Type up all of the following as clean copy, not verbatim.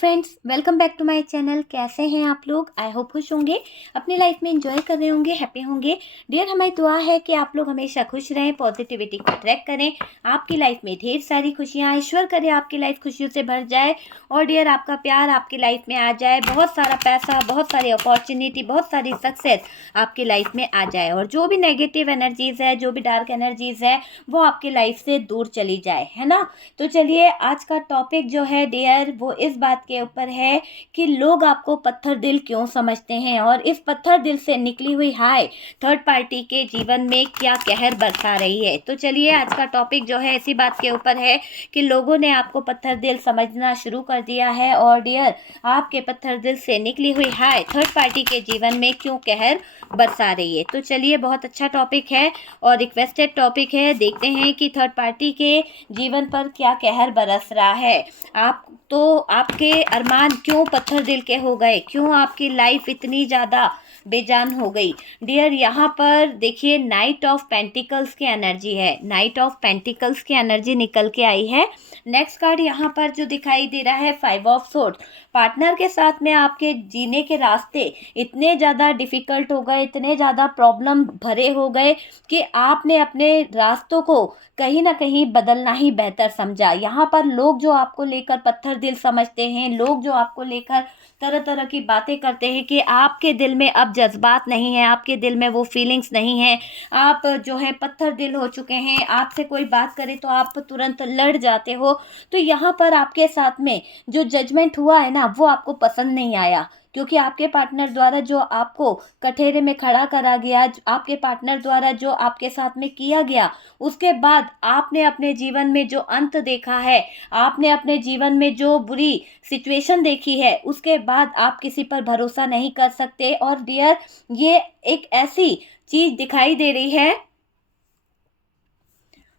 Friends, welcome back to my channel. कैसे हैं आप लोग? आई होप खुश होंगे, अपनी लाइफ में एंजॉय कर रहे होंगे, हैप्पी होंगे। डियर, हमारी दुआ है कि आप लोग हमेशा खुश रहें, पॉजिटिविटी को अट्रैक्ट करें, आपकी लाइफ में ढेर सारी खुशियां, ईश्वर करे आपकी लाइफ खुशियों से भर जाए और डियर आपका प्यार आपकी लाइफ में आ जाए, बहुत सारा पैसा, बहुत सारी अपॉर्चुनिटी, बहुत सारी सक्सेस आपकी लाइफ में आ जाए और जो भी नेगेटिव एनर्जीज है, जो भी डार्क एनर्जीज है, वो आपकी लाइफ से दूर चली जाए, है ना। तो चलिए, आज का टॉपिक जो है डियर वो इस बात के ऊपर है कि लोग आपको पत्थर दिल क्यों समझते हैं और इस पत्थर दिल से निकली हुई हाय थर्ड पार्टी के जीवन में क्या कहर बरसा रही है। तो चलिए, आज का टॉपिक जो है इसी बात के ऊपर है कि लोगों ने आपको पत्थर दिल समझना शुरू कर दिया है और डियर आपके पत्थर दिल से निकली हुई हाय थर्ड पार्टी के जीवन में क्यों कहर बरसा रही है। तो चलिए, बहुत अच्छा टॉपिक है और रिक्वेस्टेड टॉपिक है। देखते हैं कि थर्ड पार्टी के जीवन पर क्या कहर बरस रहा है। आपके अरमान क्यों पत्थर दिल के हो गए, क्यों आपकी लाइफ इतनी ज़्यादा बेजान हो गई। डियर, यहाँ पर देखिए, नाइट ऑफ पेंटिकल्स की एनर्जी है, नाइट ऑफ पेंटिकल्स की एनर्जी निकल के आई है। नेक्स्ट कार्ड यहाँ पर जो दिखाई दे रहा है, 5 ऑफ सोर्ड। पार्टनर के साथ में आपके जीने के रास्ते इतने ज़्यादा डिफ़िकल्ट हो गए, इतने ज़्यादा प्रॉब्लम भरे हो गए कि आपने अपने रास्तों को कहीं ना कहीं बदलना ही बेहतर समझा। यहाँ पर लोग जो आपको लेकर पत्थर दिल समझते हैं, लोग जो आपको लेकर तरह तरह की बातें करते हैं कि आपके दिल में अब जज्बात नहीं है, आपके दिल में वो फीलिंग्स नहीं है, आप जो है पत्थर दिल हो चुके हैं, आपसे कोई बात करे तो आप तुरंत लड़ जाते हो। तो यहाँ पर आपके साथ में जो जजमेंट हुआ है ना, वो आपको पसंद नहीं आया, क्योंकि आपके पार्टनर द्वारा जो आपको कठेरे में खड़ा करा गया, आपके पार्टनर द्वारा जो आपके साथ में किया गया, उसके बाद आपने अपने जीवन में जो अंत देखा है, आपने अपने जीवन में जो बुरी सिचुएशन देखी है, उसके बाद आप किसी पर भरोसा नहीं कर सकते। और डियर, ये एक ऐसी चीज दिखाई दे रही है,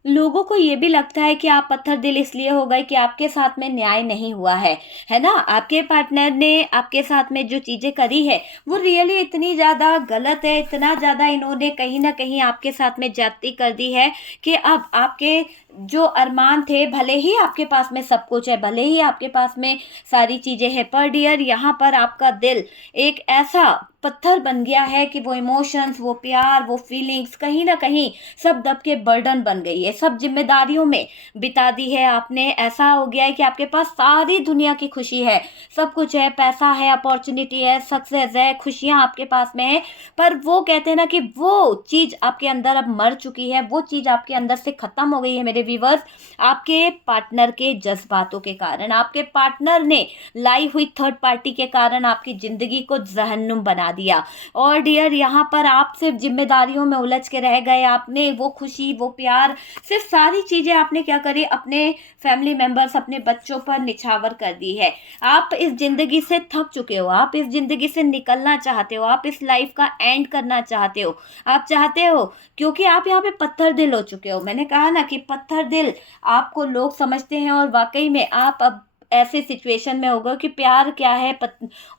लोगों को ये भी लगता है कि आप पत्थर दिल इसलिए हो गए कि आपके साथ में न्याय नहीं हुआ है ना। आपके पार्टनर ने आपके साथ में जो चीज़ें करी है वो रियली इतनी ज़्यादा गलत है, इतना ज़्यादा इन्होंने कहीं ना कहीं आपके साथ में ज्यादती कर दी है कि अब आपके जो अरमान थे, भले ही आपके पास में सब कुछ है, भले ही आपके पास में सारी चीज़ें हैं, पर डियर यहाँ पर आपका दिल एक ऐसा पत्थर बन गया है कि वो इमोशंस, वो प्यार, वो फीलिंग्स कहीं ना कहीं सब दब के बर्डन बन गई है, सब जिम्मेदारियों में बिता दी है आपने। ऐसा हो गया है कि आपके पास सारी दुनिया की खुशी है, सब कुछ है, पैसा है, अपॉर्चुनिटी है, सक्सेस है, खुशियाँ आपके पास में है, पर वो कहते हैं ना कि वो चीज़ आपके अंदर अब मर चुकी है, वो चीज़ आपके अंदर से ख़त्म हो गई है मेरे व्यूवर्स, आपके पार्टनर के जज्बातों के कारण, आपके पार्टनर ने लाई हुई थर्ड पार्टी के कारण आपकी ज़िंदगी को जहन्नुम बना दिया। और डियर, यहाँ पर आप सिर्फ जिम्मेदारियों में उलझ के रह गए, आपने वो खुशी, वो प्यार, सिर्फ सारी चीज़ें आपने क्या करी, अपने फैमिली मेंबर्स, अपने बच्चों पर निछावर कर दी है। आप इस ज़िंदगी से थक चुके हो, आप इस ज़िंदगी से निकलना चाहते हो, आप इस लाइफ का एंड करना चाहते हो, आप चाहते हो, क्योंकि आप यहाँ पे पत्थर दिल हो चुके हो। मैंने कहा ना कि पत्थर दिल आपको लोग समझते हैं और वाकई में आप अब ऐसे सिचुएशन में होगा कि प्यार क्या है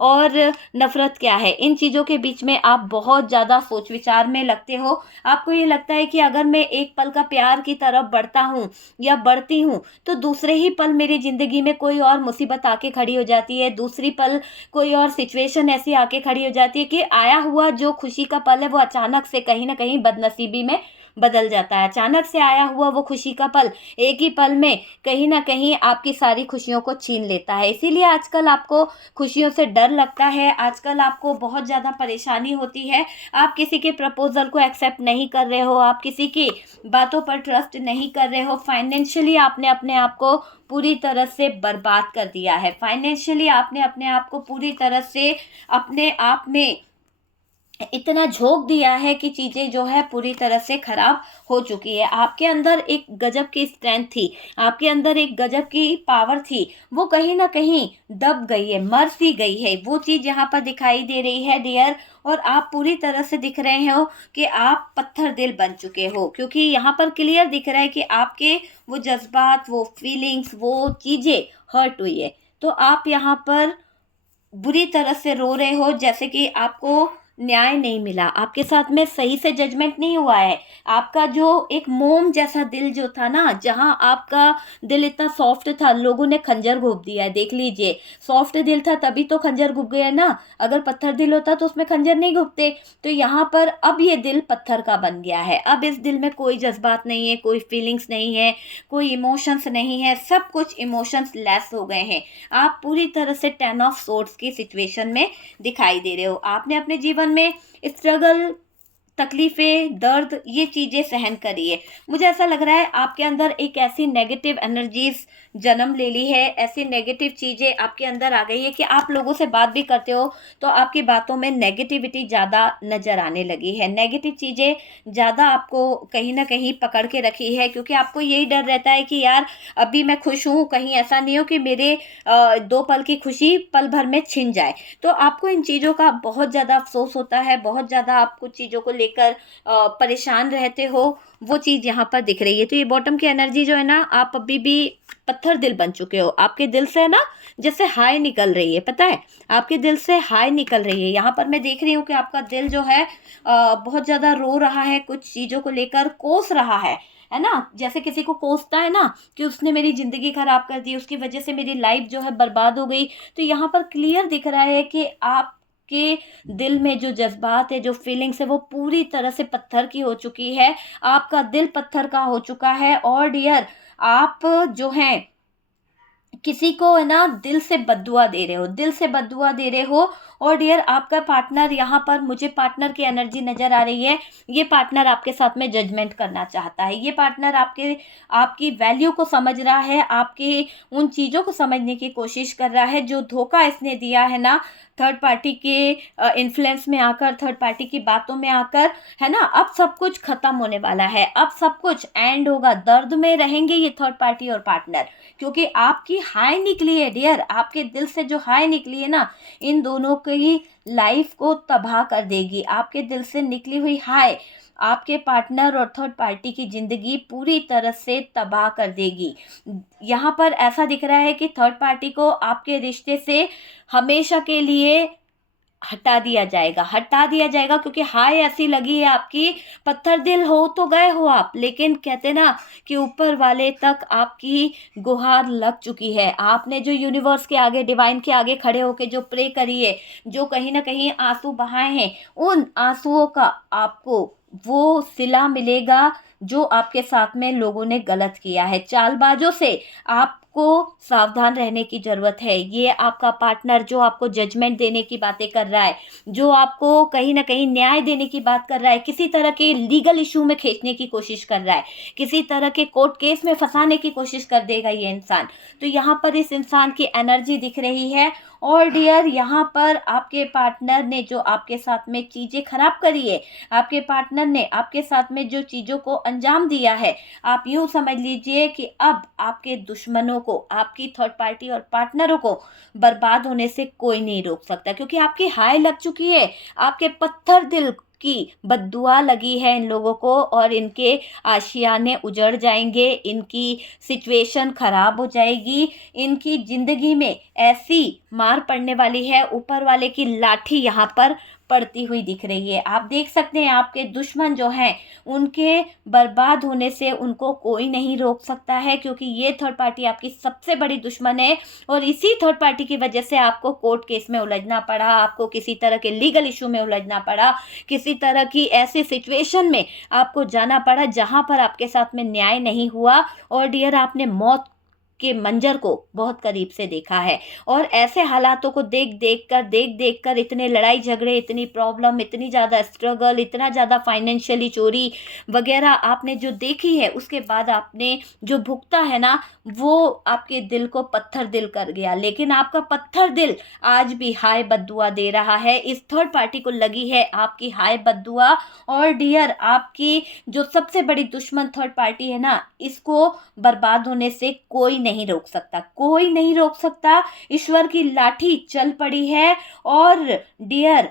और नफ़रत क्या है, इन चीज़ों के बीच में आप बहुत ज़्यादा सोच विचार में लगते हो। आपको ये लगता है कि अगर मैं एक पल का प्यार की तरफ बढ़ता हूँ या बढ़ती हूँ तो दूसरे ही पल मेरी ज़िंदगी में कोई और मुसीबत आके खड़ी हो जाती है, दूसरी पल कोई और सिचुएशन ऐसी आके खड़ी हो जाती है कि आया हुआ जो खुशी का पल है वो अचानक से कहीं ना कहीं बदनसीबी में बदल जाता है। अचानक से आया हुआ वो खुशी का पल एक ही पल में कहीं ना कहीं आपकी सारी खुशियों को छीन लेता है। इसीलिए आजकल आपको खुशियों से डर लगता है, आजकल आपको बहुत ज़्यादा परेशानी होती है, आप किसी के प्रपोजल को एक्सेप्ट नहीं कर रहे हो, आप किसी की बातों पर ट्रस्ट नहीं कर रहे हो, फाइनेंशियली आपने अपने आप को पूरी तरह से बर्बाद कर दिया है, फाइनेंशियली आपने अपने आप को पूरी तरह से अपने आप में इतना झोंक दिया है कि चीज़ें जो है पूरी तरह से खराब हो चुकी है। आपके अंदर एक गजब की स्ट्रेंथ थी, आपके अंदर एक गजब की पावर थी, वो कहीं ना कहीं दब गई है, मर सी गई है, वो चीज़ यहाँ पर दिखाई दे रही है डियर। और आप पूरी तरह से दिख रहे हो कि आप पत्थर दिल बन चुके हो, क्योंकि यहाँ पर क्लियर दिख रहा है कि आपके वो जज्बात, वो फीलिंग्स, वो चीज़ें हर्ट हुई है। तो आप यहाँ पर बुरी तरह से रो रहे हो, जैसे कि आपको न्याय नहीं मिला, आपके साथ में सही से जजमेंट नहीं हुआ है। आपका जो एक मोम जैसा दिल जो था ना, जहां आपका दिल इतना सॉफ्ट था, लोगों ने खंजर घोंप दिया है। देख लीजिए, सॉफ्ट दिल था तभी तो खंजर घुप गया ना, अगर पत्थर दिल होता तो उसमें खंजर नहीं घुपते। तो यहाँ पर अब ये दिल पत्थर का बन गया है। अब इस दिल में कोई जज्बात नहीं है, कोई फीलिंग्स नहीं है, कोई इमोशंस नहीं है, सब कुछ इमोशंस लेस हो गए हैं। आप पूरी तरह से 10 ऑफ सोर्ड्स की सिचुएशन में दिखाई दे रहे हो। आपने अपने जीवन में स्ट्रगल, तकलीफें, दर्द, ये चीज़ें सहन करी है। मुझे ऐसा लग रहा है आपके अंदर एक ऐसी नेगेटिव एनर्जीज जन्म ले ली है, ऐसी नेगेटिव चीज़ें आपके अंदर आ गई है कि आप लोगों से बात भी करते हो तो आपकी बातों में नेगेटिविटी ज़्यादा नज़र आने लगी है। नेगेटिव चीज़ें ज़्यादा आपको कहीं ना कहीं पकड़ के रखी है, क्योंकि आपको यही डर रहता है कि यार अभी मैं खुश हूँ, कहीं ऐसा नहीं हो कि मेरे 2 पल की खुशी पल भर में छिन जाए। तो आपको इन चीज़ों का बहुत ज़्यादा अफसोस होता है, बहुत ज़्यादा आप कुछ चीज़ों को लेकर परेशान रहते हो। वो चीज़ यहाँ पर दिख रही है। तो ये बॉटम की एनर्जी जो है ना, आप अभी भी पत्थर दिल बन चुके हो। आपके दिल से ना जैसे हाय निकल रही है, पता है, आपके दिल से हाय निकल रही है। यहाँ पर मैं देख रही हूँ कि आपका दिल जो है बहुत ज़्यादा रो रहा है, कुछ चीज़ों को लेकर कोस रहा है ना। जैसे किसी को कोसता है ना कि उसने मेरी ज़िंदगी खराब कर दी, उसकी वजह से मेरी लाइफ जो है बर्बाद हो गई। तो यहाँ पर क्लियर दिख रहा है कि आप के दिल में जो जज्बात है, जो फीलिंग्स है, वो पूरी तरह से पत्थर की हो चुकी है। आपका दिल पत्थर का हो चुका है। और डियर, आप जो हैं किसी को है ना दिल से बद्दुआ दे रहे हो, दिल से बद्दुआ दे रहे हो। और डियर, आपका पार्टनर, यहाँ पर मुझे पार्टनर की एनर्जी नज़र आ रही है। ये पार्टनर आपके साथ में जजमेंट करना चाहता है। ये पार्टनर आपकी वैल्यू को समझ रहा है, आपकी उन चीज़ों को समझने की कोशिश कर रहा है जो धोखा इसने दिया है ना, थर्ड पार्टी के इन्फ्लुएंस में आकर, थर्ड पार्टी की बातों में आकर, है ना। अब सब कुछ खत्म होने वाला है, अब सब कुछ एंड होगा। दर्द में रहेंगे ये थर्ड पार्टी और पार्टनर, क्योंकि आपकी हाय निकली है डियर, आपके दिल से जो हाय निकली है ना, इन दोनों की लाइफ को तबाह कर देगी। आपके दिल से निकली हुई हाय आपके पार्टनर और थर्ड पार्टी की जिंदगी पूरी तरह से तबाह कर देगी। यहाँ पर ऐसा दिख रहा है कि थर्ड पार्टी को आपके रिश्ते से हमेशा के लिए हटा दिया जाएगा, हटा दिया जाएगा, क्योंकि हाय ऐसी लगी है आपकी। पत्थर दिल हो तो गए हो आप, लेकिन कहते ना कि ऊपर वाले तक आपकी गुहार लग चुकी है। आपने जो यूनिवर्स के आगे, डिवाइन के आगे खड़े होके जो प्रे करी है, जो कहीं ना कहीं आंसू बहाए हैं, उन आंसुओं का आपको वो सिला मिलेगा जो आपके साथ में लोगों ने गलत किया है। चालबाजों से आपको सावधान रहने की ज़रूरत है। ये आपका पार्टनर जो आपको जजमेंट देने की बातें कर रहा है, जो आपको कहीं ना कहीं न्याय देने की बात कर रहा है, किसी तरह के लीगल इशू में खींचने की कोशिश कर रहा है, किसी तरह के कोर्ट केस में फंसाने की कोशिश कर देगा ये इंसान। तो यहाँ पर इस इंसान की एनर्जी दिख रही है। और डियर, यहाँ पर आपके पार्टनर ने जो आपके साथ में चीज़ें खराब करी है, आपके पार्टनर ने आपके साथ में जो चीज़ों को अंजाम दिया है, आप यूँ समझ लीजिए कि अब आपके दुश्मनों को, आपकी थर्ड पार्टी और पार्टनरों को बर्बाद होने से कोई नहीं रोक सकता, क्योंकि आपकी हाय लग चुकी है। आपके पत्थर दिल की बद्दुआ लगी है इन लोगों को, और इनके आशियाने उजड़ जाएंगे, इनकी सिचुएशन खराब हो जाएगी, इनकी ज़िंदगी में ऐसी मार पड़ने वाली है, ऊपर वाले की लाठी यहाँ पर पड़ती हुई दिख रही है। आप देख सकते हैं आपके दुश्मन जो हैं, उनके बर्बाद होने से उनको कोई नहीं रोक सकता है, क्योंकि ये थर्ड पार्टी आपकी सबसे बड़ी दुश्मन है। और इसी थर्ड पार्टी की वजह से आपको कोर्ट केस में उलझना पड़ा, आपको किसी तरह के लीगल इशू में उलझना पड़ा, किसी तरह की ऐसी सिचुएशन में आपको जाना पड़ा जहां पर आपके साथ में न्याय नहीं हुआ। और डियर, आपने मौत के मंजर को बहुत करीब से देखा है। और ऐसे हालातों को देख देख कर इतने लड़ाई झगड़े, इतनी प्रॉब्लम, इतनी ज़्यादा स्ट्रगल, इतना ज़्यादा फाइनेंशियली चोरी वगैरह आपने जो देखी है, उसके बाद आपने जो भुगता है ना, वो आपके दिल को पत्थर दिल कर गया। लेकिन आपका पत्थर दिल आज भी हाय बद्दुआ दे रहा है। इस थर्ड पार्टी को लगी है आपकी हाय बद्दुआ। और डियर, आपकी जो सबसे बड़ी दुश्मन थर्ड पार्टी है ना, इसको बर्बाद होने से कोई नहीं रोक सकता, कोई नहीं रोक सकता। ईश्वर की लाठी चल पड़ी है। और डियर,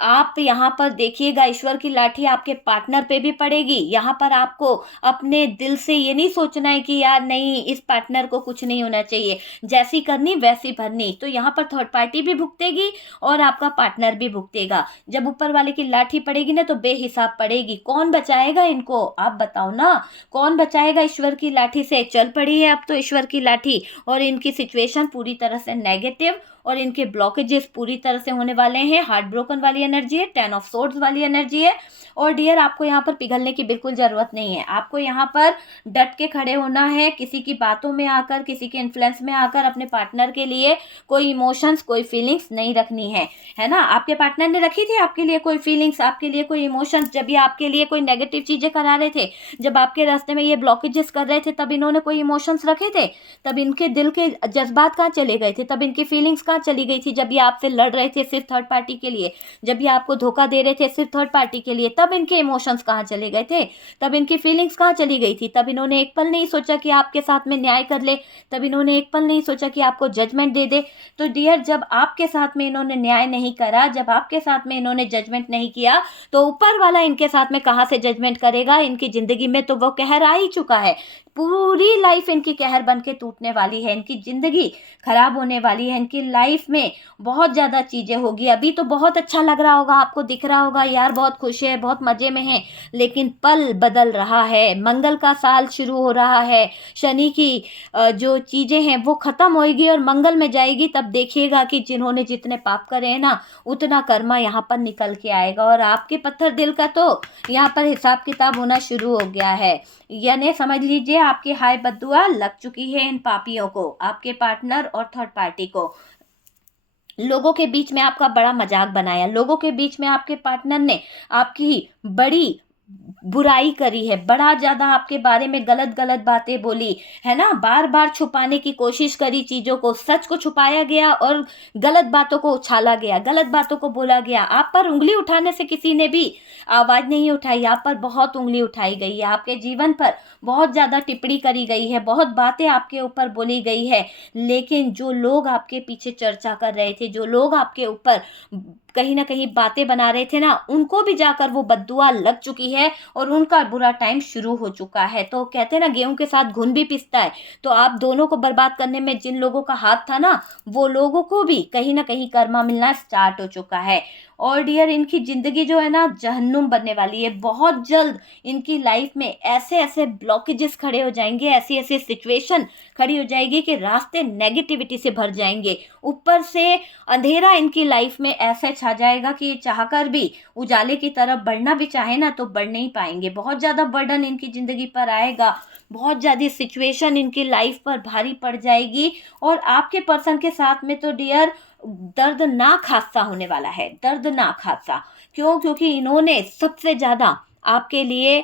आप यहाँ पर देखिएगा, ईश्वर की लाठी आपके पार्टनर पे भी पड़ेगी। यहाँ पर आपको अपने दिल से ये नहीं सोचना है कि यार नहीं, इस पार्टनर को कुछ नहीं होना चाहिए, जैसी करनी वैसी भरनी। तो यहाँ पर थर्ड पार्टी भी भुगतेगी और आपका पार्टनर भी भुगतेगा। जब ऊपर वाले की लाठी पड़ेगी ना, तो बेहिसाब पड़ेगी। कौन बचाएगा इनको, आप बताओ ना, कौन बचाएगा ईश्वर की लाठी से? चल पड़ी है अब तो ईश्वर की लाठी, और इनकी सिचुएशन पूरी तरह से नेगेटिव, और इनके ब्लॉकेजेस पूरी तरह से होने वाले हैं। हार्ट ब्रोकन वाली एनर्जी है, 10 ऑफ सोर्ड्स वाली एनर्जी है। और डियर, आपको यहाँ पर पिघलने की बिल्कुल ज़रूरत नहीं है। आपको यहाँ पर डट के खड़े होना है। किसी की बातों में आकर, किसी के इन्फ्लुएंस में आकर अपने पार्टनर के लिए कोई इमोशंस, कोई फीलिंग्स नहीं रखनी है ना। आपके पार्टनर ने रखी थी आपके लिए कोई फीलिंग्स, आपके लिए कोई इमोशंस, जब ये आपके लिए कोई नेगेटिव चीज़ें करा रहे थे, जब आपके रास्ते में ये ब्लॉकेजेस कर रहे थे, तब इन्होंने कोई इमोशंस रखे थे? तब इनके दिल के जज्बात कहाँ चले गए थे? तब इनकी फीलिंग्स कहाँ चली गई थी? जब ये आपसे लड़ रहे थे सिर्फ थर्ड पार्टी के लिए, जब ये आपको धोखा दे रहे थे सिर्फ थर्ड पार्टी के लिए, तब इनके इमोशंस कहाँ चले गए थे? तब इनकी फीलिंग्स कहाँ चली गई थी? तब इन्होंने एक पल नहीं सोचा कि आपके साथ में न्याय कर ले, तब इन्होंने एक पल नहीं सोचा कि आपको जजमेंट दे दे। तो डियर, जब आपके साथ में इन्होंने न्याय नहीं करा, जब आपके साथ में इन्होंने जजमेंट नहीं किया, तो ऊपर वाला इनके साथ में कहाँ से जजमेंट करेगा? इनकी जिंदगी में तो वो कहर आ ही चुका है। पूरी लाइफ इनकी कहर बन के टूटने वाली है, इनकी जिंदगी खराब होने वाली है, इनकी लाइफ में बहुत ज़्यादा चीज़ें होगी। अभी तो बहुत अच्छा लग रहा होगा, आपको दिख रहा होगा यार बहुत खुश है, बहुत मज़े में है, लेकिन पल बदल रहा है। मंगल का साल शुरू हो रहा है, शनि की जो चीज़ें हैं वो ख़त्म होएगी और मंगल में जाएगी। तब देखिएगा कि जिन्होंने जितने पाप करे हैं ना, उतना कर्मा यहाँ पर निकल के आएगा। और आपके पत्थर दिल का तो यहाँ पर हिसाब किताब होना शुरू हो गया है। यानी समझ लीजिए, आपकी हाय बद्दुआ लग चुकी है इन पापियों को, आपके पार्टनर और थर्ड पार्टी को। लोगों के बीच में आपका बड़ा मजाक बनाया, लोगों के बीच में आपके पार्टनर ने आपकी बड़ी बुराई करी है, बड़ा ज्यादा आपके बारे में गलत गलत बातें बोली है ना, बार बार छुपाने की कोशिश करी चीजों को, सच को छुपाया गया और गलत बातों को उछाला गया, गलत बातों को बोला गया। आप पर उंगली उठाने से किसी ने भी आवाज नहीं उठाई, आप पर बहुत उंगली उठाई गई है, आपके जीवन पर बहुत ज्यादा टिप्पणी करी गई है, बहुत बातें आपके ऊपर बोली गई है। लेकिन जो लोग आपके पीछे चर्चा कर रहे थे, जो लोग आपके ऊपर कहीं ना कहीं बातें बना रहे थे ना, उनको भी जाकर वो बद्दुआ लग चुकी है और उनका बुरा टाइम शुरू हो चुका है। तो कहते हैं ना, गेहूं के साथ घुन भी पिसता है। तो आप दोनों को बर्बाद करने में जिन लोगों का हाथ था ना, वो लोगों को भी कहीं ना कहीं कर्मा मिलना स्टार्ट हो चुका है। और डियर, इनकी जिंदगी जो है ना, जहन्नुम बनने वाली है। बहुत जल्द इनकी लाइफ में ऐसे ऐसे ब्लॉकेजेस खड़े हो जाएंगे, ऐसी ऐसी सिचुएशन खड़ी हो जाएगी कि रास्ते नेगेटिविटी से भर जाएंगे। ऊपर से अंधेरा इनकी लाइफ में ऐसे छा जाएगा कि चाहकर भी उजाले की तरफ बढ़ना भी चाहे ना, तो बढ़ नहीं पाएंगे। बहुत ज़्यादा बर्डन इनकी ज़िंदगी पर आएगा, बहुत ज़्यादा सिचुएशन इनकी लाइफ पर भारी पड़ जाएगी। और आपके पर्सन के साथ में तो डियर दर्दनाक हादसा होने वाला है, दर्दनाक हादसा। क्यों? क्योंकि इन्होंने सबसे ज़्यादा आपके लिए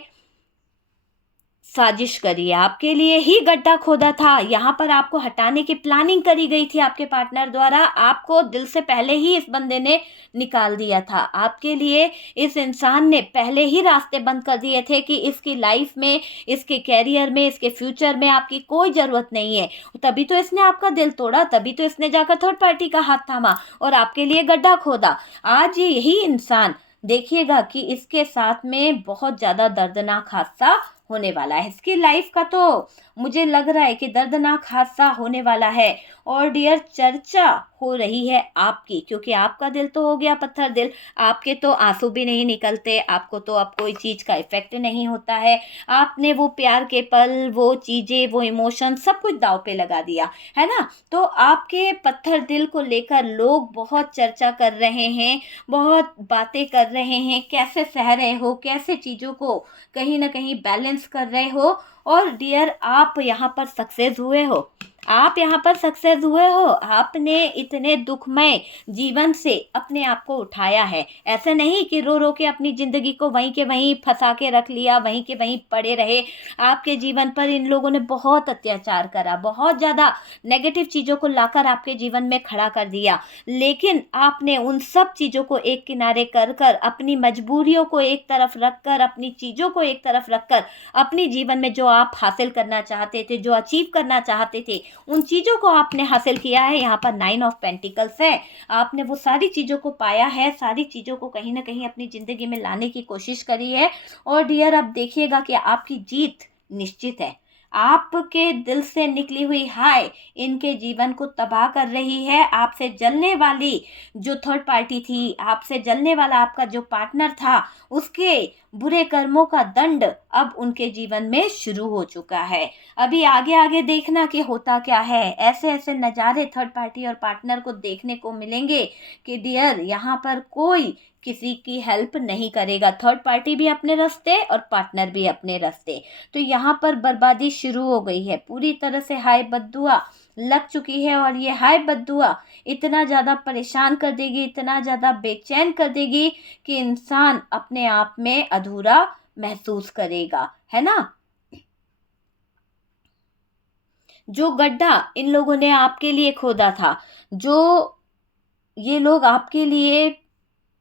साजिश करी है, आपके लिए ही गड्ढा खोदा था। यहाँ पर आपको हटाने की प्लानिंग करी गई थी आपके पार्टनर द्वारा। आपको दिल से पहले ही इस बंदे ने निकाल दिया था। आपके लिए इस इंसान ने पहले ही रास्ते बंद कर दिए थे कि इसकी लाइफ में, इसके कैरियर में, इसके फ्यूचर में आपकी कोई ज़रूरत नहीं है। तभी तो इसने आपका दिल तोड़ा, तभी तो इसने जाकर थर्ड पार्टी का हाथ थामा और आपके लिए गड्ढा खोदा। आज यही इंसान देखिएगा कि इसके साथ में बहुत ज़्यादा दर्दनाक हादसा होने वाला है। इसकी लाइफ का तो मुझे लग रहा है कि दर्दनाक हादसा होने वाला है। और डियर, चर्चा हो रही है आपकी, क्योंकि आपका दिल तो हो गया पत्थर दिल, आपके तो आंसू भी नहीं निकलते, आपको तो अब कोई चीज़ का इफेक्ट नहीं होता है। आपने वो प्यार के पल, वो चीज़ें, वो इमोशन सब कुछ दांव पे लगा दिया है ना। तो आपके पत्थर दिल को लेकर लोग बहुत चर्चा कर रहे हैं, बहुत बातें कर रहे हैं, कैसे सह रहे हो, कैसे चीज़ों को कहीं ना कहीं बैलेंस कर रहे हो। और डियर, आप यहाँ पर सक्सेस हुए हो, आप यहाँ पर सक्सेस हुए हो। आपने इतने दुखमय जीवन से अपने आप को उठाया है। ऐसे नहीं कि रो रो के अपनी ज़िंदगी को वहीं के वहीं फंसा के रख लिया, वहीं के वहीं पड़े रहे। आपके जीवन पर इन लोगों ने बहुत अत्याचार करा, बहुत ज़्यादा नेगेटिव चीज़ों को लाकर आपके जीवन में खड़ा कर दिया। लेकिन आपने उन सब चीज़ों को एक किनारे कर कर, अपनी मजबूरियों को एक तरफ रख कर, अपनी चीज़ों को एक तरफ रख कर, अपनी जीवन में जो आप हासिल करना चाहते थे, जो अचीव करना चाहते थे, उन चीज़ों को आपने हासिल किया है। यहाँ पर 9 ऑफ पेंटिकल्स है, आपने वो सारी चीज़ों को पाया है, सारी चीज़ों को कहीं ना कहीं अपनी ज़िंदगी में लाने की कोशिश करी है। और डियर, अब देखिएगा कि आपकी जीत निश्चित है। आपके दिल से निकली हुई हाय इनके जीवन को तबाह कर रही है। आपसे जलने वाली जो थर्ड पार्टी थी, आपसे जलने वाला आपका जो पार्टनर था, उसके बुरे कर्मों का दंड अब उनके जीवन में शुरू हो चुका है। अभी आगे आगे देखना कि होता क्या है। ऐसे ऐसे नज़ारे थर्ड पार्टी और पार्टनर को देखने को मिलेंगे कि डियर, यहाँ पर कोई किसी की हेल्प नहीं करेगा। थर्ड पार्टी भी अपने रास्ते और पार्टनर भी अपने रास्ते। तो यहाँ पर बर्बादी शुरू हो गई है, पूरी तरह से हाय बद्दुआ लग चुकी है। और ये हाय बद्दुआ इतना ज़्यादा परेशान कर देगी, इतना ज़्यादा बेचैन कर देगी कि इंसान अपने आप में अधूरा महसूस करेगा, है ना। जो गड्ढा इन लोगों ने आपके लिए खोदा था, जो ये लोग आपके लिए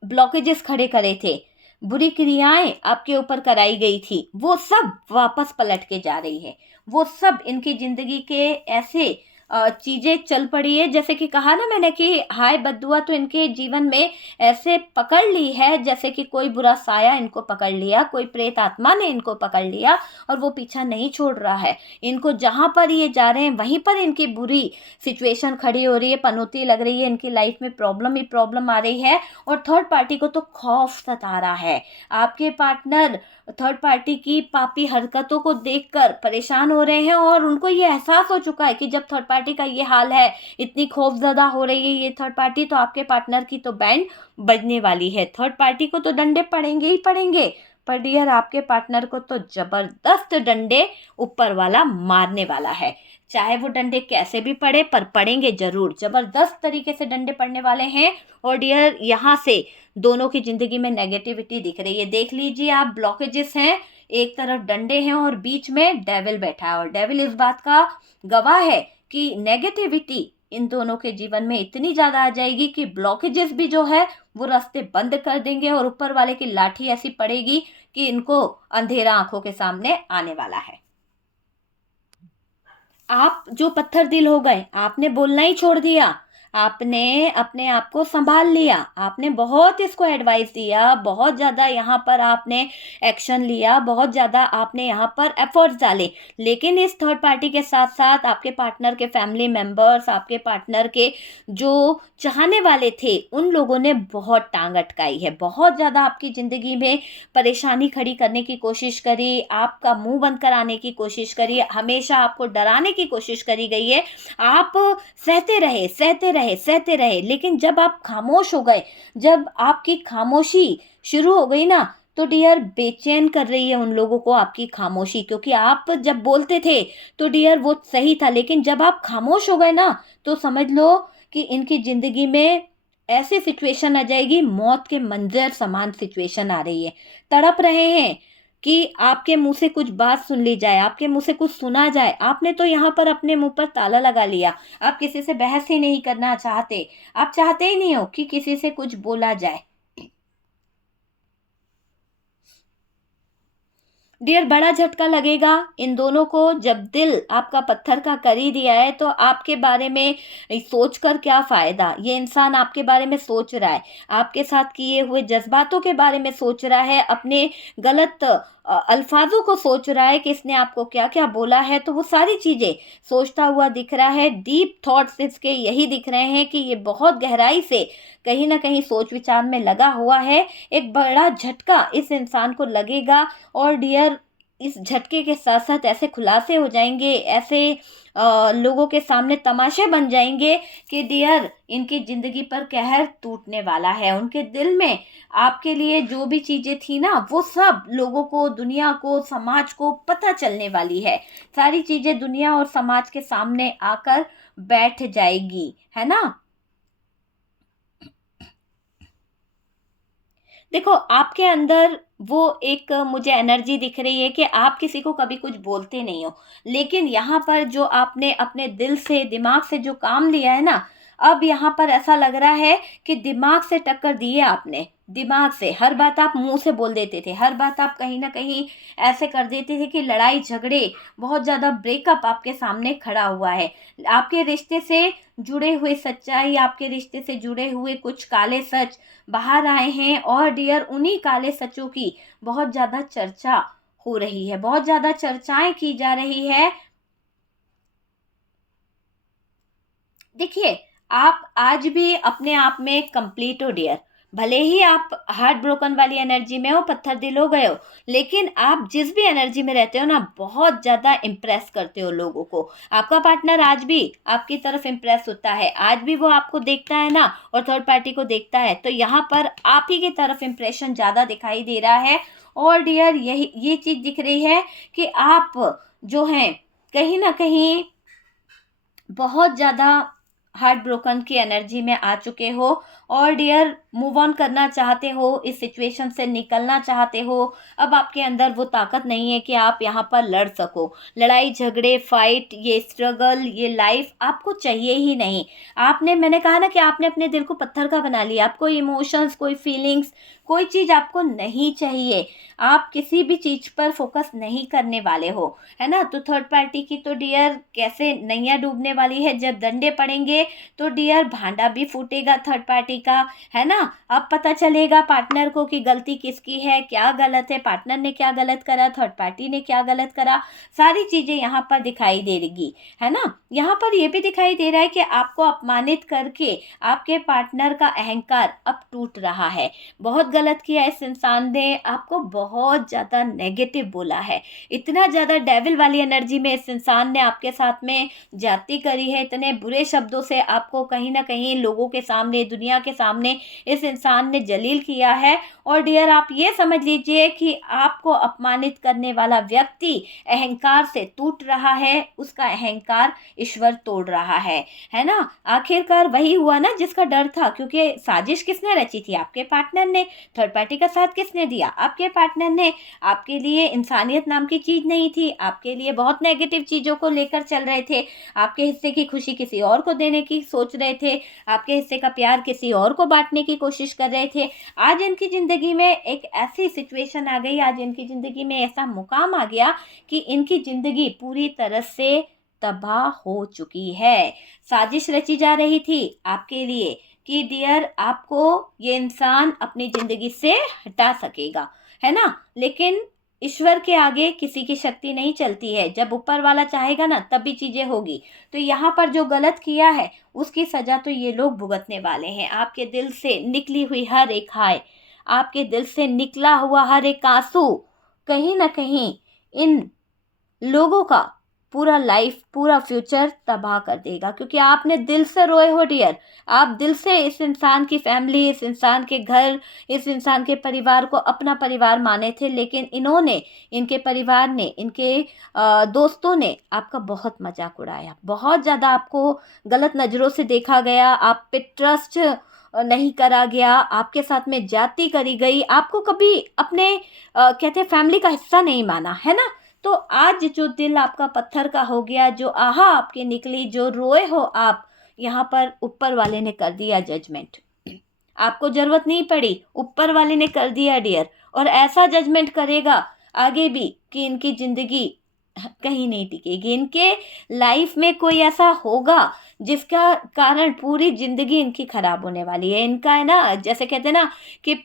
ब्लॉकेजेस खड़े करे थे, बुरी क्रियाएं आपके ऊपर कराई गई थी, वो सब वापस पलट के जा रही है। वो सब इनकी जिंदगी के ऐसे चीजें चल पड़ी है, जैसे कि कहा ना मैंने कि हाय बद्दुआ तो इनके जीवन में ऐसे पकड़ ली है जैसे कि कोई बुरा साया इनको पकड़ लिया, कोई प्रेत आत्मा ने इनको पकड़ लिया और वो पीछा नहीं छोड़ रहा है। इनको जहां पर ये जा रहे हैं वहीं पर इनकी बुरी सिचुएशन खड़ी हो रही है, पनौती लग रही है, इनकी लाइफ में प्रॉब्लम ही प्रॉब्लम आ रही है। और थर्ड पार्टी को तो खौफ सता रहा है। आपके पार्टनर थर्ड पार्टी की पापी हरकतों को देखकर परेशान हो रहे हैं और उनको ये एहसास हो चुका है कि जब थर्ड पार्टी का ये हाल है, इतनी खौफजदा हो रही है ये थर्ड पार्टी, तो आपके पार्टनर की तो बैंड बजने वाली है। थर्ड पार्टी को तो डंडे पड़ेंगे ही पड़ेंगे, पर डियर आपके पार्टनर को तो जबरदस्त डंडे ऊपर वाला मारने वाला है। चाहे वो डंडे कैसे भी पड़े, पर पड़ेंगे जरूर, जबरदस्त तरीके से डंडे पड़ने वाले हैं। और डियर, यहाँ से दोनों की जिंदगी में नेगेटिविटी दिख रही है। देख लीजिए आप, ब्लॉकेजेस हैं, एक तरफ डंडे हैं और बीच में डेविल बैठा है। और डेविल इस बात का गवाह है कि नेगेटिविटी इन दोनों के जीवन में इतनी ज्यादा आ जाएगी कि ब्लॉकेजेस भी जो है वो रास्ते बंद कर देंगे और ऊपर वाले की लाठी ऐसी पड़ेगी कि इनको अंधेरा आंखों के सामने आने वाला है। आप जो पत्थर दिल हो गए, आपने बोलना ही छोड़ दिया, आपने अपने आप को संभाल लिया, आपने बहुत इसको एडवाइस दिया, बहुत ज़्यादा यहाँ पर आपने एक्शन लिया, बहुत ज़्यादा आपने यहाँ पर एफर्ट्स डाले, लेकिन इस थर्ड पार्टी के साथ साथ आपके पार्टनर के फैमिली मेंबर्स, आपके पार्टनर के जो चाहने वाले थे, उन लोगों ने बहुत टांग अटकाई है, बहुत ज़्यादा आपकी ज़िंदगी में परेशानी खड़ी करने की कोशिश करी, आपका मुंह बंद कराने की कोशिश करी, हमेशा आपको डराने की कोशिश करी गई है। आप सहते रहे, सहते रहे, सहते रहे, लेकिन जब आप खामोश हो गए, जब आपकी खामोशी शुरू हो गई ना, तो डियर बेचैन कर रही है उन लोगों को आपकी खामोशी। क्योंकि आप जब बोलते थे तो डियर वो सही था, लेकिन जब आप खामोश हो गए ना, तो समझ लो कि इनकी जिंदगी में ऐसी सिचुएशन आ जाएगी, मौत के मंजर समान सिचुएशन आ रही है। तड़प रहे हैं कि आपके मुंह से कुछ बात सुन ली जाए, आपके मुंह से कुछ सुना जाए। आपने तो यहाँ पर अपने मुंह पर ताला लगा लिया, आप किसी से बहस ही नहीं करना चाहते, आप चाहते ही नहीं हो कि किसी से कुछ बोला जाए। डियर, बड़ा झटका लगेगा इन दोनों को जब दिल आपका पत्थर का कर ही दिया है, तो आपके बारे में सोचकर क्या फ़ायदा। ये इंसान आपके बारे में सोच रहा है, आपके साथ किए हुए जज्बातों के बारे में सोच रहा है, अपने गलत अल्फाजों को सोच रहा है कि इसने आपको क्या क्या बोला है, तो वो सारी चीज़ें सोचता हुआ दिख रहा है। डीप थॉट्स इसके यही दिख रहे हैं कि ये बहुत गहराई से कहीं ना कहीं सोच विचार में लगा हुआ है। एक बड़ा झटका इस इंसान को लगेगा और डियर, इस झटके के साथ साथ ऐसे खुलासे हो जाएंगे, ऐसे लोगों के सामने तमाशे बन जाएंगे कि डियर इनकी ज़िंदगी पर कहर टूटने वाला है। उनके दिल में आपके लिए जो भी चीज़ें थी ना, वो सब लोगों को, दुनिया को, समाज को पता चलने वाली है। सारी चीज़ें दुनिया और समाज के सामने आकर बैठ जाएगी, है ना। देखो, आपके अंदर वो एक मुझे एनर्जी दिख रही है कि आप किसी को कभी कुछ बोलते नहीं हो, लेकिन यहाँ पर जो आपने अपने दिल से, दिमाग से जो काम लिया है ना, अब यहाँ पर ऐसा लग रहा है कि दिमाग से टक्कर दी है आपने, दिमाग से। हर बात आप मुंह से बोल देते थे, हर बात आप कहीं ना कहीं ऐसे कर देते थे कि लड़ाई झगड़े, बहुत ज़्यादा ब्रेकअप आपके सामने खड़ा हुआ है। आपके रिश्ते से जुड़े हुए सच्चाई, आपके रिश्ते से जुड़े हुए कुछ काले सच बाहर आए हैं, और डियर उन्हीं काले सचों की बहुत ज़्यादा चर्चा हो रही है, बहुत ज़्यादा चर्चाएं की जा रही है। देखिए, आप आज भी अपने आप में कंप्लीट हो डियर। भले ही आप हार्ट ब्रोकन वाली एनर्जी में हो, पत्थर दिल हो गए हो, लेकिन आप जिस भी एनर्जी में रहते हो ना, बहुत ज़्यादा इम्प्रेस करते हो लोगों को। आपका पार्टनर आज भी आपकी तरफ इम्प्रेस होता है, आज भी वो आपको देखता है ना, और थर्ड पार्टी को देखता है, तो यहाँ पर आप ही की तरफ इम्प्रेशन ज़्यादा दिखाई दे रहा है। और डियर यही ये चीज़ दिख रही है कि आप जो हैं कहीं ना कहीं बहुत ज़्यादा हार्ट ब्रोकन की एनर्जी में आ चुके हो, और डियर मूव ऑन करना चाहते हो, इस सिचुएशन से निकलना चाहते हो। अब आपके अंदर वो ताकत नहीं है कि आप यहाँ पर लड़ सको। लड़ाई झगड़े, फाइट, ये स्ट्रगल, ये लाइफ आपको चाहिए ही नहीं। मैंने कहा ना कि आपने अपने दिल को पत्थर का बना लिया। आपको इमोशंस, कोई फीलिंग्स, कोई चीज़ आपको नहीं चाहिए। आप किसी भी चीज़ पर फोकस नहीं करने वाले हो, है ना। तो थर्ड पार्टी की तो डियर कैसे नैया डूबने वाली है, जब डंडे पड़ेंगे तो डियर भांडा भी फूटेगा थर्ड पार्टी का, है ना। अब पता चलेगा पार्टनर को कि गलती किसकी है, क्या गलत है, पार्टनर ने क्या गलत करा, थर्ड पार्टी ने क्या गलत करा, सारी चीज़ें यहाँ पर दिखाई देगी, है ना। यहाँ पर ये भी दिखाई दे रहा है कि आपको अपमानित करके आपके पार्टनर का अहंकार अब टूट रहा है। बहुत गलत किया इस इंसान ने, आपको बहुत ज़्यादा नेगेटिव बोला है, इतना ज़्यादा डेविल वाली एनर्जी में इस इंसान ने आपके साथ में जाती करी है, इतने बुरे शब्दों से आपको कहीं ना कहीं लोगों के सामने, दुनिया के सामने इस इंसान ने जलील किया है। और डियर आप ये समझ लीजिए कि आपको अपमानित करने वाला व्यक्ति अहंकार से टूट रहा है, उसका अहंकार ईश्वर तोड़ रहा है ना। आखिरकार वही हुआ ना जिसका डर था, क्योंकि साजिश किसने रची थी, आपके पार्टनर ने। थर्ड पार्टी का साथ किसने दिया, आपके पार्टनर ने। आपके लिए इंसानियत नाम की चीज नहीं थी, आपके लिए बहुत नेगेटिव चीजों को लेकर चल रहे थे, आपके हिस्से की खुशी किसी और को देने की सोच रहे थे, आपके हिस्से का प्यार किसी और को बांटने की कोशिश कर रहे थे। आज इनकी जिंदगी में एक ऐसी सिचुएशन आ गई, आज इनकी जिंदगी में ऐसा मुकाम आ गया कि इनकी जिंदगी पूरी तरह से तबाह हो चुकी है। साजिश रची जा रही थी आपके लिए कि डियर आपको ये इंसान अपनी जिंदगी से हटा सकेगा, है ना। लेकिन ईश्वर के आगे किसी की शक्ति नहीं चलती है, जब ऊपर वाला चाहेगा ना तभी चीजें होगी। तो यहाँ पर जो गलत किया है उसकी सजा तो ये लोग भुगतने वाले हैं। आपके दिल से निकली हुई हर एक हाय, आपके दिल से निकला हुआ हर एक आंसू कहीं ना कहीं इन लोगों का पूरा लाइफ, पूरा फ्यूचर तबाह कर देगा, क्योंकि आपने दिल से रोए हो डियर। आप दिल से इस इंसान की फैमिली, इस इंसान के घर, इस इंसान के परिवार को अपना परिवार माने थे, लेकिन इन्होंने, इनके परिवार ने, इनके दोस्तों ने आपका बहुत मजाक उड़ाया, बहुत ज़्यादा आपको गलत नज़रों से देखा गया, आप पे ट्रस्ट नहीं करा गया, आपके साथ में जाति करी गई, आपको कभी अपने कहते हैं फैमिली का हिस्सा नहीं माना, है ना। तो आज जो दिल आपका पत्थर का हो गया, जो आहा आपके निकली, जो रोए हो आप, यहाँ पर ऊपर वाले ने कर दिया जजमेंट। आपको जरूरत नहीं पड़ी, ऊपर वाले ने कर दिया डियर, और ऐसा जजमेंट करेगा आगे भी कि इनकी जिंदगी कहीं नहीं टिकेगी। इनके लाइफ में कोई ऐसा होगा जिसका कारण पूरी जिंदगी इनकी खराब होने वाली है। इनका है ना, जैसे कहते हैं ना कि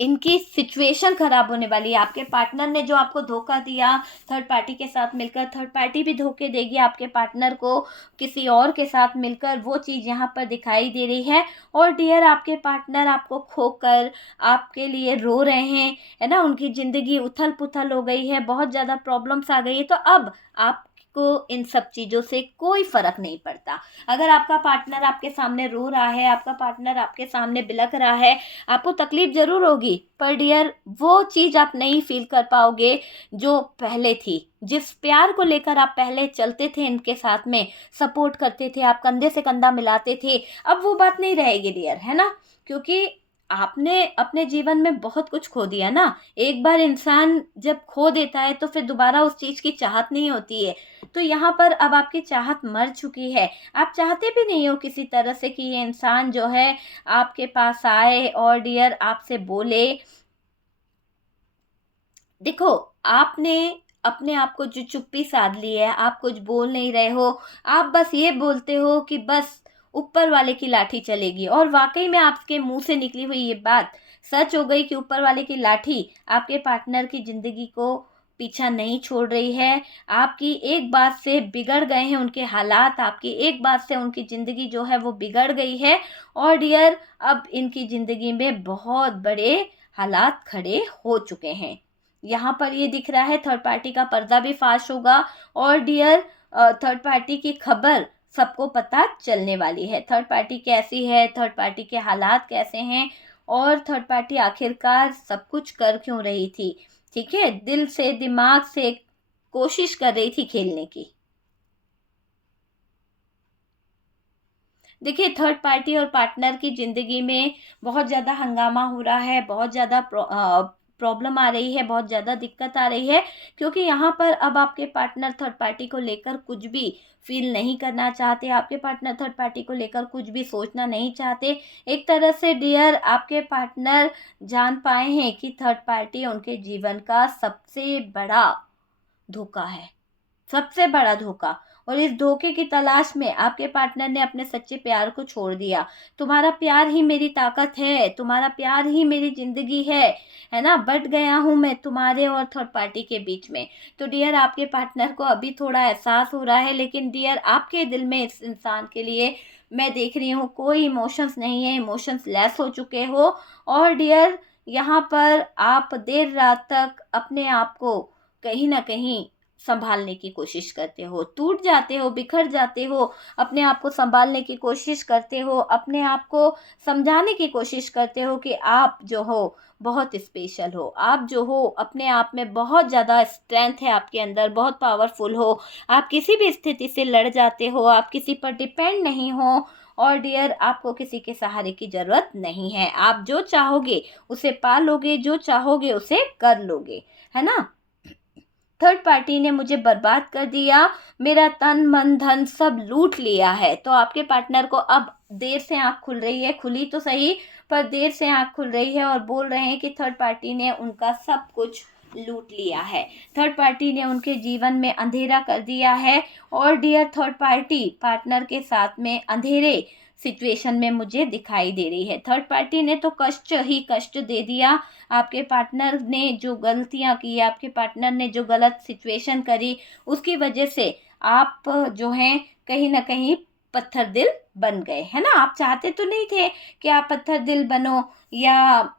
इनकी सिचुएशन खराब होने वाली है। आपके पार्टनर ने जो आपको धोखा दिया थर्ड पार्टी के साथ मिलकर, थर्ड पार्टी भी धोखे देगी आपके पार्टनर को किसी और के साथ मिलकर, वो चीज़ यहाँ पर दिखाई दे रही है। और डियर आपके पार्टनर आपको खोकर आपके लिए रो रहे हैं, है ना। उनकी ज़िंदगी उथल पुथल हो गई है, बहुत ज़्यादा प्रॉब्लम्स आ गई है। तो अब आप को इन सब चीज़ों से कोई फर्क नहीं पड़ता। अगर आपका पार्टनर आपके सामने रो रहा है, आपका पार्टनर आपके सामने बिलख रहा है, आपको तकलीफ जरूर होगी, पर डियर वो चीज़ आप नहीं फील कर पाओगे जो पहले थी। जिस प्यार को लेकर आप पहले चलते थे, इनके साथ में सपोर्ट करते थे, आप कंधे से कंधा मिलाते थे, अब वो बात नहीं रहेगी डियर, है ना। क्योंकि आपने अपने जीवन में बहुत कुछ खो दिया ना। एक बार इंसान जब खो देता है तो फिर दोबारा उस चीज़ की चाहत नहीं होती है। तो यहाँ पर अब आपकी चाहत मर चुकी है। आप चाहते भी नहीं हो किसी तरह से कि ये इंसान जो है आपके पास आए और डियर आपसे बोले। देखो, आपने अपने आप को जो चुप्पी साध ली है, आप कुछ बोल नहीं रहे हो, आप बस ये बोलते हो कि बस ऊपर वाले की लाठी चलेगी, और वाक़ई में आपके मुँह से निकली हुई ये बात सच हो गई कि ऊपर वाले की लाठी आपके पार्टनर की ज़िंदगी को पीछा नहीं छोड़ रही है। आपकी एक बात से बिगड़ गए हैं उनके हालात, आपकी एक बात से उनकी ज़िंदगी जो है वो बिगड़ गई है, और डियर अब इनकी ज़िंदगी में बहुत बड़े हालात खड़े हो चुके हैं। यहाँ पर ये दिख रहा है थर्ड पार्टी का पर्दा भी फाश होगा, और डियर थर्ड पार्टी की खबर सबको पता चलने वाली है। थर्ड पार्टी कैसी है, थर्ड पार्टी के हालात कैसे हैं, और थर्ड पार्टी आखिरकार सब कुछ कर क्यों रही थी। ठीक है, दिल से दिमाग से कोशिश कर रही थी खेलने की। देखिए, थर्ड पार्टी और पार्टनर की ज़िंदगी में बहुत ज़्यादा हंगामा हो रहा है, बहुत ज़्यादा प्रॉब्लम आ रही है, बहुत ज़्यादा दिक्कत आ रही है, क्योंकि यहाँ पर अब आपके पार्टनर थर्ड पार्टी को लेकर कुछ भी फ़ील नहीं करना चाहते, आपके पार्टनर थर्ड पार्टी को लेकर कुछ भी सोचना नहीं चाहते। एक तरह से डियर आपके पार्टनर जान पाए हैं कि थर्ड पार्टी उनके जीवन का सबसे बड़ा धोखा है, सबसे बड़ा धोखा। और इस धोखे की तलाश में आपके पार्टनर ने अपने सच्चे प्यार को छोड़ दिया। तुम्हारा प्यार ही मेरी ताकत है, तुम्हारा प्यार ही मेरी ज़िंदगी है ना? बँट गया हूँ मैं तुम्हारे और थर्ड पार्टी के बीच में। तो डियर आपके पार्टनर को अभी थोड़ा एहसास हो रहा है, लेकिन डियर आपके दिल में इस इंसान के लिए मैं देख रही हूँ कोई इमोशंस नहीं है, इमोशंस लेस हो चुके हो। और डियर यहाँ पर आप देर रात तक अपने आप को कहीं न कहीं सँभालने की कोशिश करते हो, टूट जाते हो, बिखर जाते हो, अपने आप को सँभालने की कोशिश करते हो, अपने आप को समझाने की कोशिश करते हो कि आप जो हो बहुत स्पेशल हो, आप जो हो अपने आप में बहुत ज़्यादा स्ट्रेंथ है आपके अंदर, बहुत पावरफुल हो, आप किसी भी स्थिति से लड़ जाते हो, आप किसी पर डिपेंड नहीं हो, और डियर आपको किसी के सहारे की ज़रूरत नहीं है। आप जो चाहोगे उसे पा लोगे, जो चाहोगे उसे कर लोगे, है ना? थर्ड पार्टी ने मुझे बर्बाद कर दिया, मेरा तन मन धन सब लूट लिया है। तो आपके पार्टनर को अब देर से आँख खुल रही है, खुली तो सही पर देर से आँख खुल रही है, और बोल रहे हैं कि थर्ड पार्टी ने उनका सब कुछ लूट लिया है। थर्ड पार्टी ने उनके जीवन में अंधेरा कर दिया है, और डियर थर्ड पार्टी पार्टनर के साथ में अंधेरे सिचुएशन में मुझे दिखाई दे रही है। थर्ड पार्टी ने तो कष्ट ही कष्ट दे दिया। आपके पार्टनर ने जो गलतियाँ की, आपके पार्टनर ने जो गलत सिचुएशन करी, उसकी वजह से आप जो हैं कहीं न कहीं पत्थर दिल बन गए, है ना? आप चाहते तो नहीं थे कि आप पत्थर दिल बनो या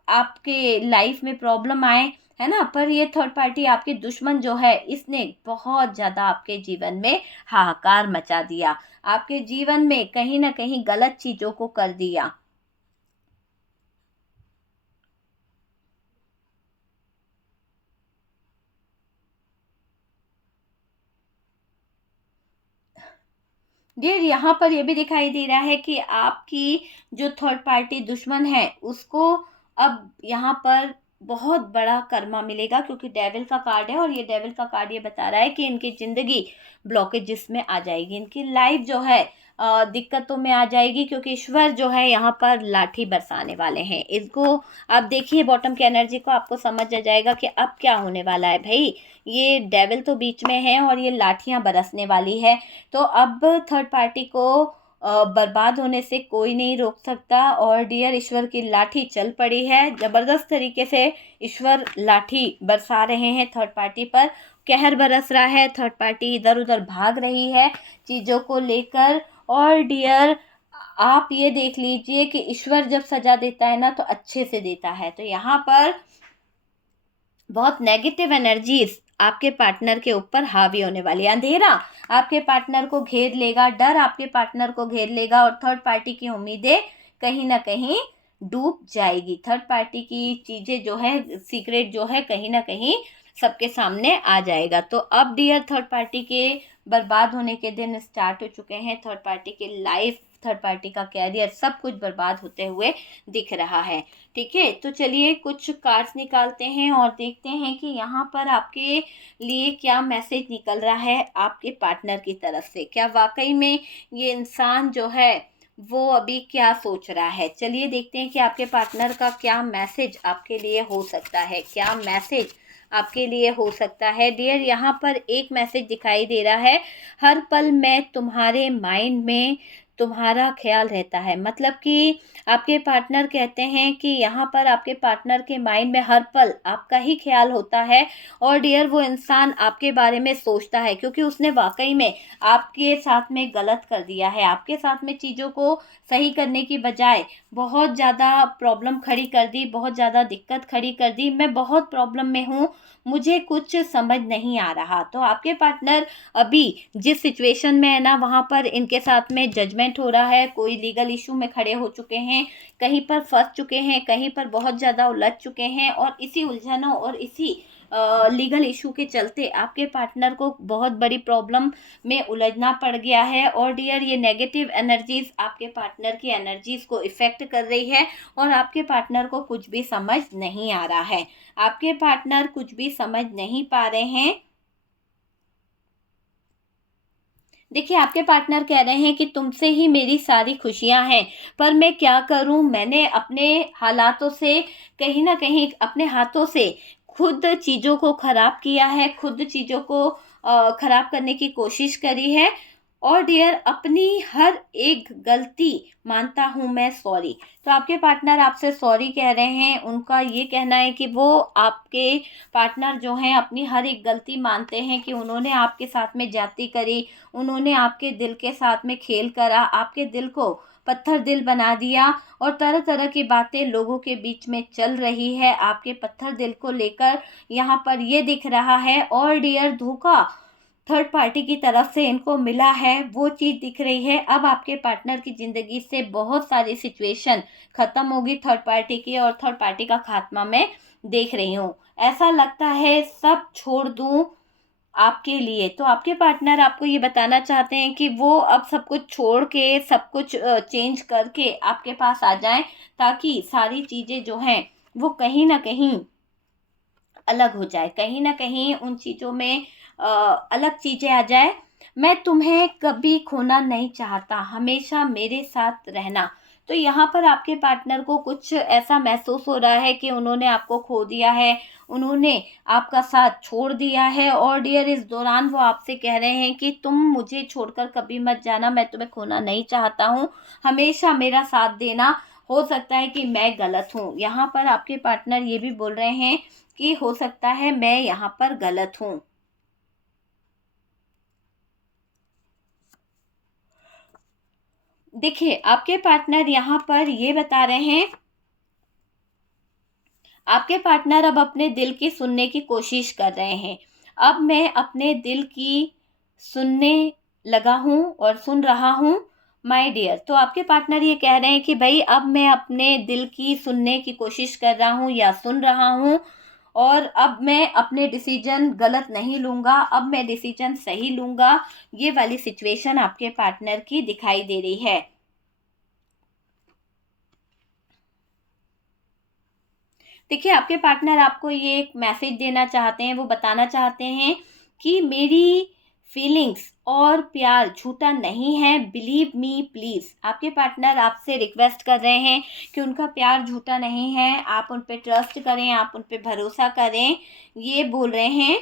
आपके लाइफ में प्रॉब्लम आए, है ना? पर ये थर्ड पार्टी आपकी दुश्मन जो है, इसने बहुत ज़्यादा आपके जीवन में हाहाकार मचा दिया। आपके जीवन में कहीं न कहीं गलत चीज़ों को कर दिया। डियर यहाँ पर ये भी दिखाई दे रहा है कि आपकी जो थर्ड पार्टी दुश्मन है, उसको अब यहाँ पर बहुत बड़ा कर्मा मिलेगा, क्योंकि डेविल का कार्ड है, और ये डेविल का कार्ड ये बता रहा है कि इनकी ज़िंदगी ब्लॉकेजेस में आ जाएगी, इनकी लाइफ जो है दिक्कतों में आ जाएगी, क्योंकि ईश्वर जो है यहाँ पर लाठी बरसाने वाले हैं। इसको आप देखिए, बॉटम की एनर्जी को, आपको समझ आ जाएगा कि अब क्या होने वाला है भाई। ये डेविल तो बीच में है और ये लाठियाँ बरसने वाली है। तो अब थर्ड पार्टी को बर्बाद होने से कोई नहीं रोक सकता, और डियर ईश्वर की लाठी चल पड़ी है, ज़बरदस्त तरीके से ईश्वर लाठी बरसा रहे हैं थर्ड पार्टी पर, कहर बरस रहा है। थर्ड पार्टी इधर उधर भाग रही है चीज़ों को लेकर। और डियर आप ये देख लीजिए कि ईश्वर जब सजा देता है ना तो अच्छे से देता है। तो यहाँ पर बहुत नेगेटिव एनर्जीज आपके पार्टनर के ऊपर हावी होने वाली है। अंधेरा आपके पार्टनर को घेर लेगा, डर आपके पार्टनर को घेर लेगा, और थर्ड पार्टी की उम्मीदें कहीं ना कहीं डूब जाएगी। थर्ड पार्टी की चीज़ें जो है, सीक्रेट जो है, कहीं ना कहीं सबके सामने आ जाएगा। तो अब डियर थर्ड पार्टी के बर्बाद होने के दिन स्टार्ट हो चुके हैं। थर्ड पार्टी की लाइफ थर्ड पार्टी का कैरियर, सब कुछ बर्बाद होते हुए दिख रहा है। ठीक है, तो चलिए कुछ कार्ड्स निकालते हैं और देखते हैं कि यहाँ पर आपके लिए क्या मैसेज निकल रहा है आपके पार्टनर की तरफ से। क्या वाकई में ये इंसान जो है वो अभी क्या सोच रहा है। चलिए देखते हैं कि आपके पार्टनर का क्या मैसेज आपके लिए हो सकता है, क्या मैसेज आपके लिए हो सकता है। डियर, यहाँ पर एक मैसेज दिखाई दे रहा है, हर पल मैं तुम्हारे माइंड में तुम्हारा ख्याल रहता है। मतलब कि आपके पार्टनर कहते हैं कि यहाँ पर आपके पार्टनर के माइंड में हर पल आपका ही ख्याल होता है। और डियर, वो इंसान आपके बारे में सोचता है क्योंकि उसने वाकई में आपके साथ में गलत कर दिया है। आपके साथ में चीज़ों को सही करने की बजाय बहुत ज़्यादा प्रॉब्लम खड़ी कर दी, बहुत ज़्यादा दिक्कत खड़ी कर दी। मैं बहुत प्रॉब्लम में हूँ, मुझे कुछ समझ नहीं आ रहा। तो आपके पार्टनर अभी जिस सिचुएशन में है ना, वहाँ पर इनके साथ में जजमेंट हो रहा है, कोई लीगल इशू में खड़े हो चुके हैं, कहीं पर फंस चुके हैं, कहीं पर बहुत ज़्यादा उलझ चुके हैं। और इसी उलझनों और इसी लीगल इशू के चलते आपके पार्टनर को बहुत बड़ी प्रॉब्लम में उलझना पड़ गया है। और डियर, ये नेगेटिव एनर्जीज आपके पार्टनर की एनर्जीज को इफ़ेक्ट कर रही है और आपके पार्टनर को कुछ भी समझ नहीं आ रहा है। आपके पार्टनर कुछ भी समझ नहीं पा रहे हैं। देखिए, आपके पार्टनर कह रहे हैं कि तुमसे ही मेरी सारी खुशियां हैं, पर मैं क्या करूं, मैंने अपने हालातों से कहीं ना कहीं अपने हाथों से खुद चीज़ों को ख़राब किया है, खुद चीज़ों को ख़राब करने की कोशिश करी है। और डियर, अपनी हर एक गलती मानता हूँ मैं, सॉरी। तो आपके पार्टनर आपसे सॉरी कह रहे हैं। उनका ये कहना है कि वो आपके पार्टनर जो हैं अपनी हर एक गलती मानते हैं कि उन्होंने आपके साथ में ज्यादती करी, उन्होंने आपके दिल के साथ में खेल करा, आपके दिल को पत्थर दिल बना दिया और तरह तरह की बातें लोगों के बीच में चल रही है आपके पत्थर दिल को लेकर। यहाँ पर ये दिख रहा है। और डियर, धोखा थर्ड पार्टी की तरफ से इनको मिला है, वो चीज़ दिख रही है। अब आपके पार्टनर की ज़िंदगी से बहुत सारी सिचुएशन ख़त्म होगी थर्ड पार्टी की, और थर्ड पार्टी का खात्मा मैं देख रही हूँ। ऐसा लगता है सब छोड़ दूँ आपके लिए। तो आपके पार्टनर आपको ये बताना चाहते हैं कि वो अब सब कुछ छोड़ के, सब कुछ चेंज करके आपके पास आ जाएं, ताकि सारी चीज़ें जो हैं वो कहीं ना कहीं अलग हो जाए, कहीं ना कहीं उन चीज़ों में अलग चीज़ें आ जाए। मैं तुम्हें कभी खोना नहीं चाहता, हमेशा मेरे साथ रहना। तो यहाँ पर आपके पार्टनर को कुछ ऐसा महसूस हो रहा है कि उन्होंने आपको खो दिया है, उन्होंने आपका साथ छोड़ दिया है। और डियर, इस दौरान वो आपसे कह रहे हैं कि तुम मुझे छोड़कर कभी मत जाना, मैं तुम्हें खोना नहीं चाहता हूँ, हमेशा मेरा साथ देना। हो सकता है कि मैं गलत हूँ। यहाँ पर आपके पार्टनर ये भी बोल रहे हैं कि हो सकता है मैं यहाँ पर गलत हूँ। देखिए, आपके पार्टनर यहाँ पर ये बता रहे हैं, आपके पार्टनर अब अपने दिल की सुनने की कोशिश कर रहे हैं। अब मैं अपने दिल की सुनने लगा हूँ और सुन रहा हूँ माय डियर। तो आपके पार्टनर ये कह रहे हैं कि भाई अब मैं अपने दिल की सुनने की कोशिश कर रहा हूँ या सुन रहा हूँ, और अब मैं अपने डिसीजन गलत नहीं लूँगा, अब मैं डिसीजन सही लूँगा। ये वाली सिचुएशन आपके पार्टनर की दिखाई दे रही है। देखिए, आपके पार्टनर आपको ये एक मैसेज देना चाहते हैं, वो बताना चाहते हैं कि मेरी फीलिंग्स और प्यार झूठा नहीं है, बिलीव मी प्लीज़। आपके पार्टनर आपसे रिक्वेस्ट कर रहे हैं कि उनका प्यार झूठा नहीं है, आप उन पे ट्रस्ट करें, आप उन पे भरोसा करें, ये बोल रहे हैं।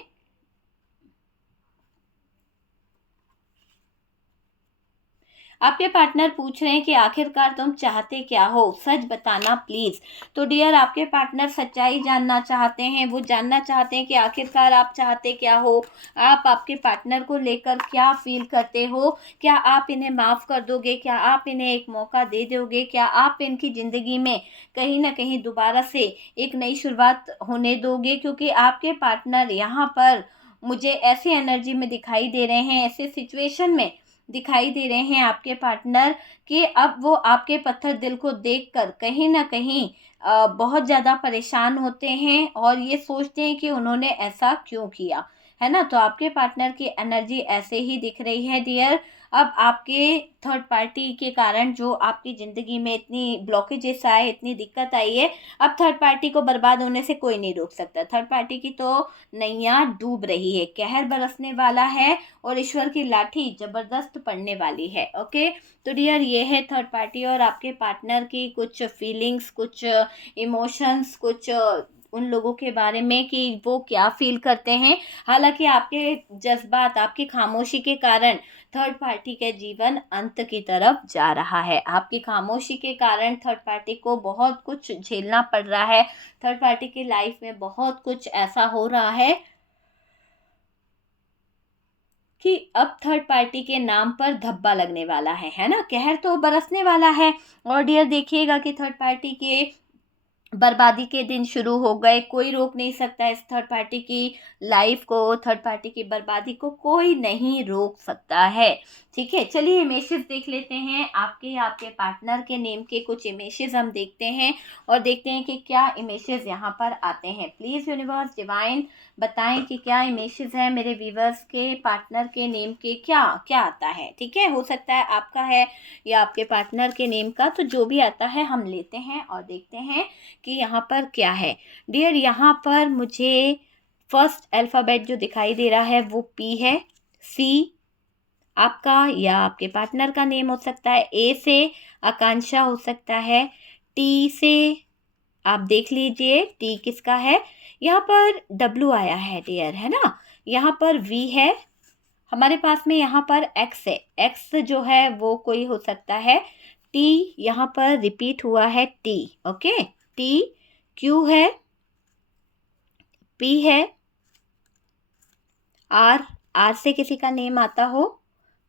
आपके पार्टनर पूछ रहे हैं कि आखिरकार तुम चाहते क्या हो, सच बताना प्लीज। तो डियर, आपके पार्टनर सच्चाई जानना चाहते हैं, वो जानना चाहते हैं कि आखिरकार आप चाहते क्या हो, आप आपके पार्टनर को लेकर क्या फील करते हो, क्या आप इन्हें माफ़ कर दोगे, क्या आप इन्हें एक मौका दे दोगे, क्या आप इनकी ज़िंदगी में कहीं ना कहीं दोबारा से एक नई शुरुआत होने दोगे। क्योंकि आपके पार्टनर यहाँ पर मुझे ऐसी एनर्जी में दिखाई दे रहे हैं, ऐसे सिचुएशन में दिखाई दे रहे हैं आपके पार्टनर, कि अब वो आपके पत्थर दिल को देखकर कहीं ना कहीं बहुत ज़्यादा परेशान होते हैं और ये सोचते हैं कि उन्होंने ऐसा क्यों किया, है ना। तो आपके पार्टनर की एनर्जी ऐसे ही दिख रही है डियर। अब आपके थर्ड पार्टी के कारण जो आपकी ज़िंदगी में इतनी ब्लॉकेजेस आए, इतनी दिक्कत आई है, अब थर्ड पार्टी को बर्बाद होने से कोई नहीं रोक सकता। थर्ड पार्टी की तो नैया डूब रही है, कहर बरसने वाला है और ईश्वर की लाठी ज़बरदस्त पड़ने वाली है। ओके, तो डियर ये है थर्ड पार्टी और आपके पार्टनर की कुछ फीलिंग्स, कुछ इमोशंस, कुछ उन लोगों के बारे में कि वो क्या फील करते हैं। हालांकि आपके जज्बात, आपकी खामोशी के कारण थर्ड पार्टी का जीवन अंत की तरफ जा रहा है। आपकी खामोशी के कारण थर्ड पार्टी को बहुत कुछ झेलना पड़ रहा है। थर्ड पार्टी की लाइफ में बहुत कुछ ऐसा हो रहा है कि अब थर्ड पार्टी के नाम पर धब्बा लगने वाला है ना, कहर तो बरसने वाला है। और डियर देखिएगा कि थर्ड पार्टी के बर्बादी के दिन शुरू हो गए। कोई रोक नहीं सकता इस थर्ड पार्टी की लाइफ को, थर्ड पार्टी की बर्बादी को कोई नहीं रोक सकता है। ठीक है, चलिए इमेजेस देख लेते हैं। आपके पार्टनर के नेम के कुछ इमेजेस हम देखते हैं और देखते हैं कि क्या इमेजेस यहाँ पर आते हैं। प्लीज़ यूनिवर्स डिवाइन बताएं कि क्या इमेजेस है मेरे व्यूवर्स के पार्टनर के नेम के, क्या क्या आता है। ठीक है, हो सकता है आपका है या आपके पार्टनर के नेम का, तो जो भी आता है हम लेते हैं और देखते हैं कि यहाँ पर क्या है। डियर यहाँ पर मुझे फर्स्ट अल्फ़ाबेट जो दिखाई दे रहा है वो पी है। सी आपका या आपके पार्टनर का नेम हो सकता है। ए से आकांक्षा हो सकता है। टी से आप देख लीजिए टी किसका है। यहाँ पर डब्लू आया है डियर, है ना। यहाँ पर वी है हमारे पास में। यहाँ पर एक्स है, एक्स जो है वो कोई हो सकता है। टी यहाँ पर रिपीट हुआ है, टी। Okay, T. क्यू है, पी है, आर, आर से किसी का नेम आता हो।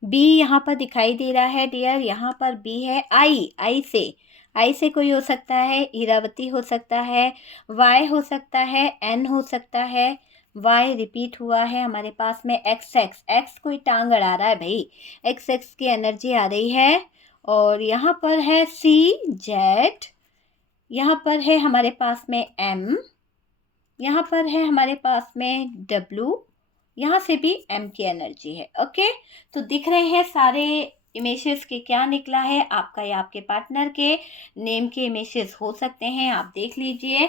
बी यहाँ पर दिखाई दे रहा है डियर, यहाँ पर बी है। आई, आई से कोई हो सकता है, इरावती हो सकता है। वाई हो सकता है, एन हो सकता है। वाई रिपीट हुआ है हमारे पास में। एक्स, एक्स कोई टांग अड़ा रहा है भाई, एक्स की एनर्जी आ रही है। और यहाँ पर है सी, जेड। यहाँ पर है हमारे पास में एम। यहाँ पर है हमारे पास में डब्लू। यहाँ से भी एम की एनर्जी है। ओके, तो दिख रहे हैं सारे इमेजेस के क्या निकला है। आपका या आपके पार्टनर के नेम के इमेजेस हो सकते हैं, आप देख लीजिए।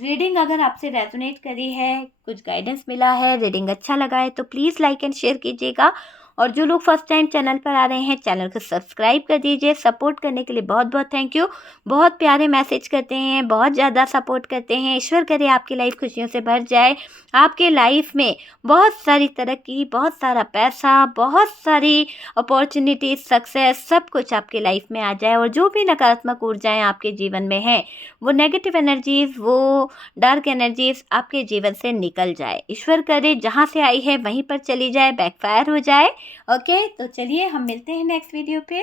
रीडिंग अगर आपसे रेजोनेट करी है, कुछ गाइडेंस मिला है, रीडिंग अच्छा लगा है तो प्लीज़ लाइक एंड शेयर कीजिएगा। और जो लोग फर्स्ट टाइम चैनल पर आ रहे हैं, चैनल को सब्सक्राइब कर दीजिए। सपोर्ट करने के लिए बहुत बहुत थैंक यू। बहुत प्यारे मैसेज करते हैं, बहुत ज़्यादा सपोर्ट करते हैं। ईश्वर करे आपकी लाइफ खुशियों से भर जाए, आपके लाइफ में बहुत सारी तरक्की, बहुत सारा पैसा, बहुत सारी अपॉर्चुनिटीज, सक्सेस, सब कुछ आपके लाइफ में आ जाए। और जो भी नकारात्मक ऊर्जाएं आपके जीवन में हैं, वो नेगेटिव एनर्जीज, वो डार्क एनर्जीज आपके जीवन से निकल जाए। ईश्वर करे जहाँ से आई है वहीं पर चली जाए, बैकफायर हो जाए। ओके, तो चलिए हम मिलते हैं नेक्स्ट वीडियो पे।